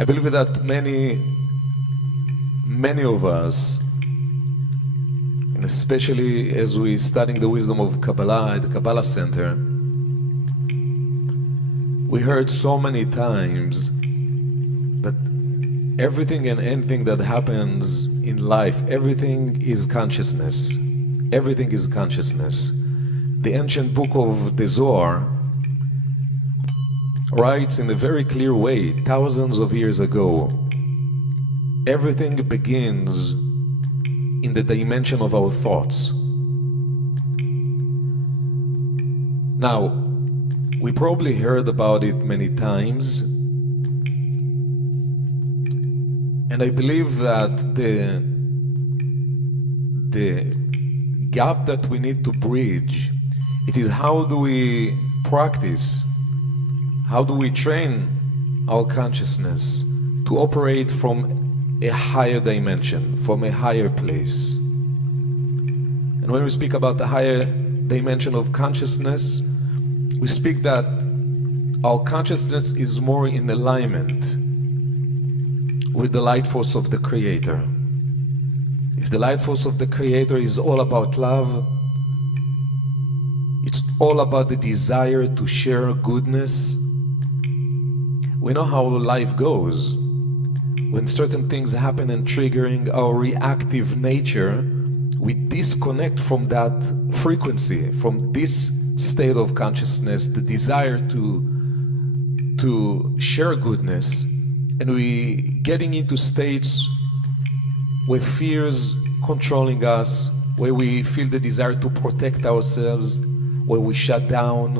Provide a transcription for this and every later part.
I believe that many of us, and especially as we studying the wisdom of Kabbalah at the Kabbalah Center, we heard so many times that everything and anything that happens in life, everything is consciousness. Everything is consciousness. The ancient book of the Zohar writes in a very clear way, thousands of years ago, everything begins in the dimension of our thoughts. Now, we probably heard about it many times, and I believe that the gap that we need to bridge, it is how do we practice, how do we train our consciousness to operate from a higher dimension, from a higher place. And when we speak about the higher dimension of consciousness, we speak that our consciousness is more in alignment with the light force of the Creator. If the light force of the Creator is all about love, it's all about the desire to share goodness. We know how life goes. When certain things happen and triggering our reactive nature, we disconnect from that frequency, from this state of consciousness, the desire to share goodness, and we getting into states where fears controlling us, where we feel the desire to protect ourselves, where we shut down,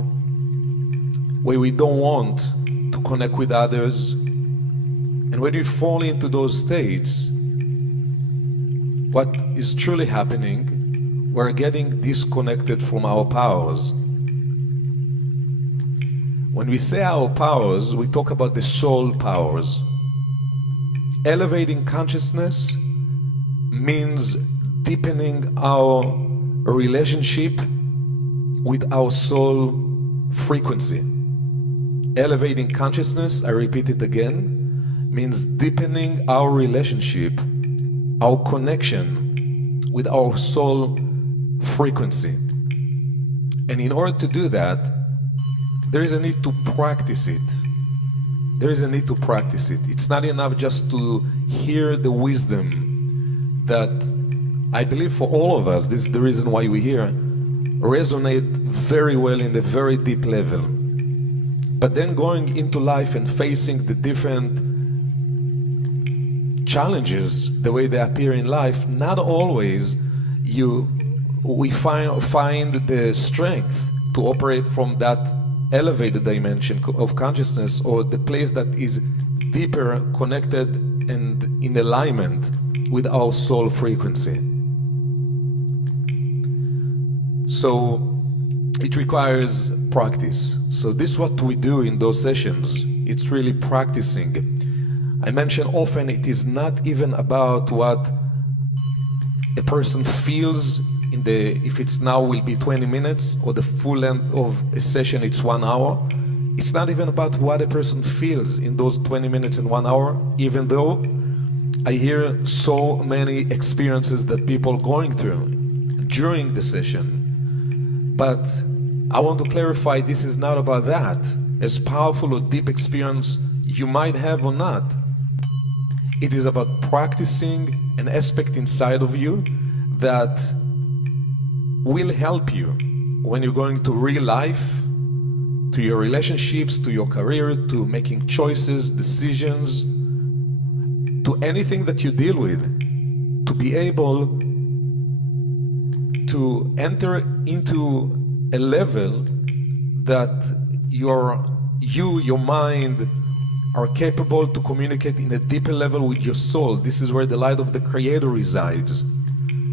where we don't want to connect with others. And when we fall into those states, what is truly happening, we're getting disconnected from our powers. When we say our powers, we talk about the soul powers. Elevating consciousness means deepening our relationship with our soul frequency. Elevating consciousness, I repeat it again, means deepening our relationship, our connection with our soul frequency. And in order to do that, there is a need to practice it. There is a need to practice it. It's not enough just to hear the wisdom that I believe for all of us, this is the reason why we're here, resonate very well in the very deep level. But then going into life and facing the different challenges, the way they appear in life, not always we find the strength to operate from that elevated dimension of consciousness, or the place that is deeper connected and in alignment with our soul frequency. So it requires practice. So this is what we do in those sessions. It's really practicing. I mention often it is not even about what a person feels in the, if it's now will be 20 minutes or the full length of a session it's 1 hour. It's not even about what a person feels in those 20 minutes and 1 hour, even though I hear so many experiences that people going through during the session. But I want to clarify, this is not about that. As powerful or deep experience you might have or not, it is about practicing an aspect inside of you that will help you when you're going to real life, to your relationships, to your career, to making choices, decisions, to anything that you deal with, to be able to enter into a level that your mind are capable to communicate in a deeper level with your soul. This is where the light of the Creator resides.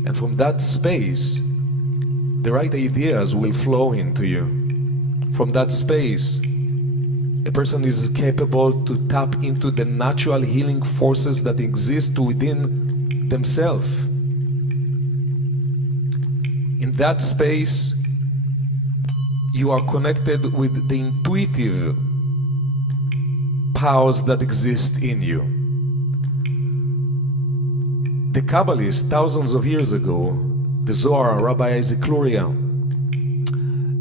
And from that space, the right ideas will flow into you. From that space, a person is capable to tap into the natural healing forces that exist within themselves. In that space, you are connected with the intuitive powers that exist in you. The Kabbalists, thousands of years ago, the Zohar, Rabbi Isaac Luria,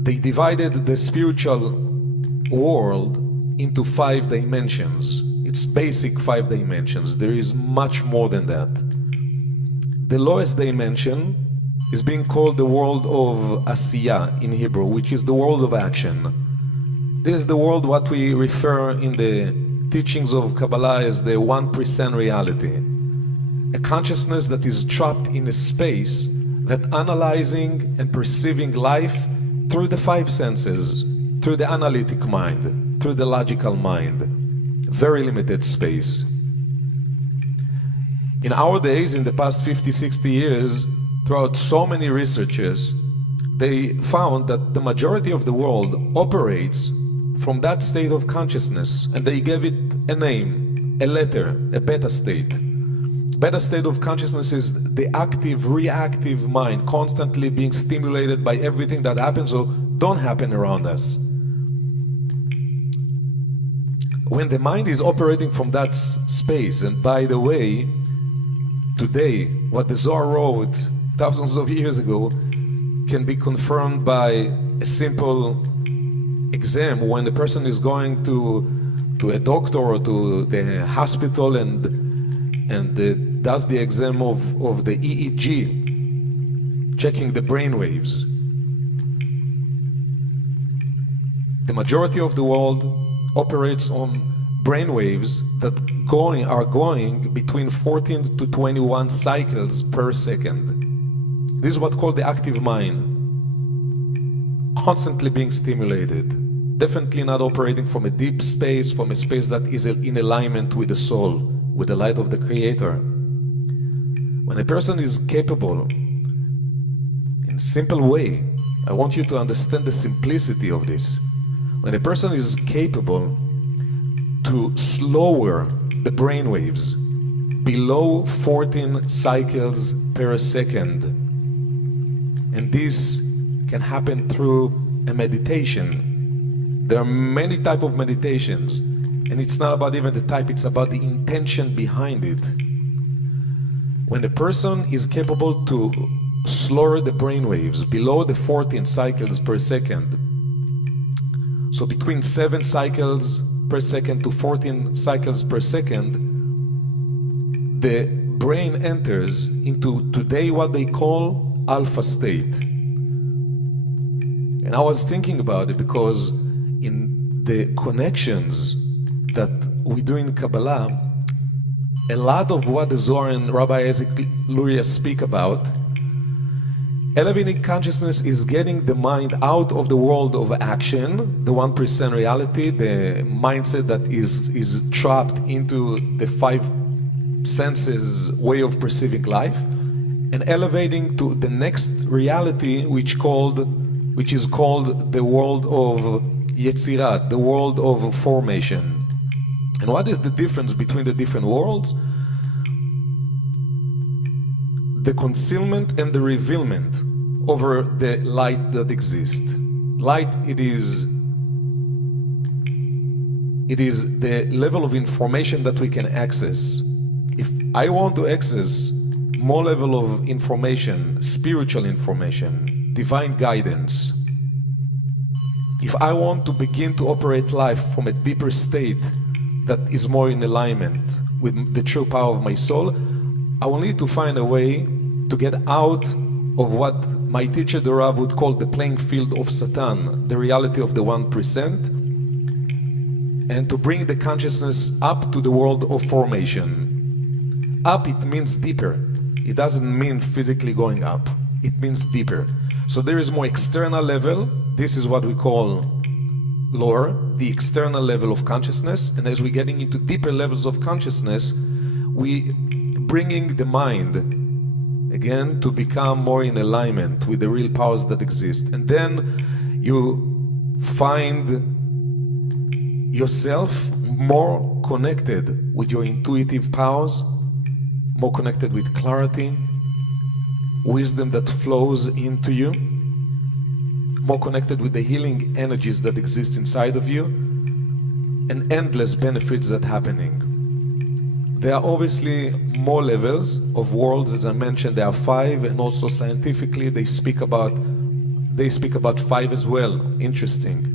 they divided the spiritual world into 5 dimensions. It's basic 5 dimensions. There is much more than that. The lowest dimension is being called the world of Asiyah in Hebrew, which is the world of action. This is the world what we refer in the teachings of Kabbalah as the 1% reality. A consciousness that is trapped in a space that analyzing and perceiving life through the 5 senses, through the analytic mind, through the logical mind. Very limited space. In our days, in the past 50, 60 years, throughout so many researches, they found that the majority of the world operates from that state of consciousness, and they gave it a name, a letter, a beta state. Beta state of consciousness is the active, reactive mind, constantly being stimulated by everything that happens or don't happen around us. When the mind is operating from that space, and by the way, today, what the Zohar wrote thousands of years ago can be confirmed by a simple exam. When the person is going to a doctor or to the hospital and does the exam of the EEG, checking the brain waves. The majority of the world operates on brain waves that are going between 14 to 21 cycles per second. This is what's called the active mind, constantly being stimulated, definitely not operating from a deep space, from a space that is in alignment with the soul, with the light of the Creator. When a person is capable, in a simple way, I want you to understand the simplicity of this. When a person is capable to slower the brain waves below 14 cycles per second, and this can happen through a meditation. There are many types of meditations, and it's not about even the type, it's about the intention behind it. When a person is capable to slower the brain waves below the 14 cycles per second, so between 7 cycles per second to 14 cycles per second, the brain enters into today what they call alpha state. And I was thinking about it because in the connections that we do in Kabbalah, a lot of what the Zohar and Rabbi Isaac Luria speak about, elevating consciousness is getting the mind out of the world of action, the 1% reality, the mindset that is trapped into the 5 senses way of perceiving life, and elevating to the next reality which is called the world of Yetzirat, the world of formation. And what is the difference between the different worlds? The concealment and the revealment over the light that exists. Light, it is the level of information that we can access. If I want to access more level of information, spiritual information, divine guidance, if I want to begin to operate life from a deeper state that is more in alignment with the true power of my soul, I will need to find a way to get out of what my teacher the Rav would call the playing field of Satan, the reality of the 1%, and to bring the consciousness up to the world of formation. Up, it means deeper. It doesn't mean physically going up. It means deeper. So there is more external level. This is what we call lower, the external level of consciousness. And as we're getting into deeper levels of consciousness, we bringing the mind again to become more in alignment with the real powers that exist. And then you find yourself more connected with your intuitive powers, more connected with clarity, wisdom that flows into you, more connected with the healing energies that exist inside of you. and endless benefits that happening. There are obviously more levels of worlds. As I mentioned, there are 5, and also scientifically they speak about 5 as well. Interesting.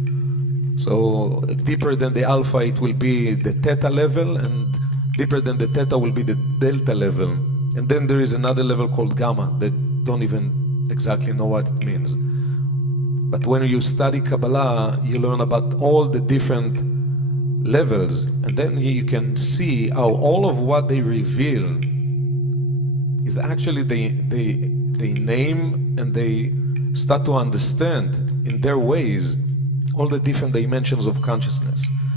So deeper than the alpha it will be the theta level, and deeper than the theta will be the delta level. And then there is another level called gamma that don't even exactly know what it means. But when you study Kabbalah, you learn about all the different levels, and then you can see how all of what they reveal is actually they name, and they start to understand in their ways all the different dimensions of consciousness.